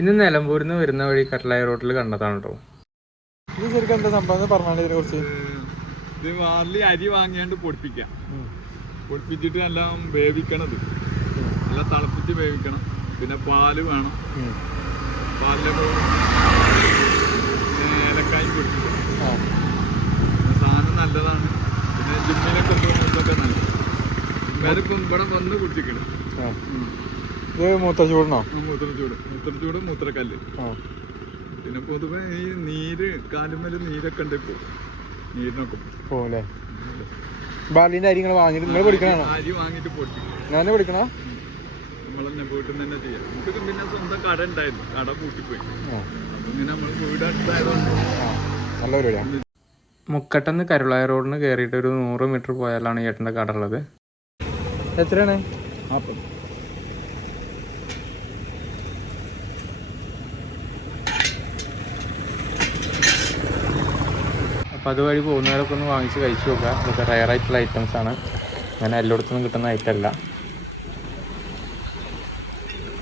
ഇന്ന് നിലമ്പൂരിൽ നിന്ന് വരുന്ന വഴി കട്ടളായ റോഡിൽ കണ്ടതാണ് കേട്ടോ. ഇത് ശരിക്കും എന്താ സംഭവം പറഞ്ഞാൽ ഇതിനെ കുറിച്ച്? ഇത് വാർലി അരി വാങ്ങിയാണ്ട് പൊടിപ്പിക്കാം. പൊടിപ്പിച്ചിട്ട് എല്ലാം വേവിക്കണത്, എല്ലാം തിളപ്പിച്ച് വേവിക്കണം. പിന്നെ പാല് വേണം, പാലിലെ ഏലക്കായും പൊടിപ്പിക്കണം. സാധനം നല്ലതാണ്. പിന്നെ ജിമ്മിലൊക്കെ പോകുന്നതൊക്കെ നല്ലത്. ജിമ്മിലിപ്പം ഇവിടെ വന്ന് കുടിച്ചിക്കണം. ഇത് മൂത്രച്ചൂടണോ? മൂത്രച്ചൂട് മൂത്രക്കല്ല്. പിന്നെ പൊതുവെ ഈ നീര് കാലുമേല് നീരൊക്കെ ഉണ്ട്. ഇപ്പോൾ നീരിനൊക്കെ പോലെ ബാലിന്റെ അരി നിങ്ങൾ വാങ്ങിട്ട് നിങ്ങൾ പൊടിക്കണോ? അരി വാങ്ങിട്ട് പൊടിക്കും. ഞാൻ പൊടിക്കണ നമ്മളെന്നെ വീട്ടിൽ നിന്ന് തന്നെ ചെയ്യാം. നമുക്ക് പിന്നെ സ്വന്തം കട ഉണ്ടായിരുന്നു, കട പൂട്ടിപ്പോയി. അപ്പൊ ഇങ്ങനെ നമ്മൾ വീട് അടുത്തായതുകൊണ്ട് നല്ല പരിപാടിയാണ്. മുക്കട്ടെന്ന് കരുളായ റോഡിന് കയറിയിട്ട് ഒരു 100 മീറ്റർ പോയാലാണ് ഏട്ടൻ്റെ കട ഉള്ളത്. എത്രയാണ്? അപ്പോൾ അതുവഴി പോകുന്നവരൊക്കെ ഒന്ന് വാങ്ങിച്ച് കഴിച്ച് നോക്കുക. ഇതൊക്കെ റയറായിട്ടുള്ള ഐറ്റംസാണ്, അങ്ങനെ എല്ലായിടത്തുനിന്നും കിട്ടുന്ന ഐറ്റം അല്ല.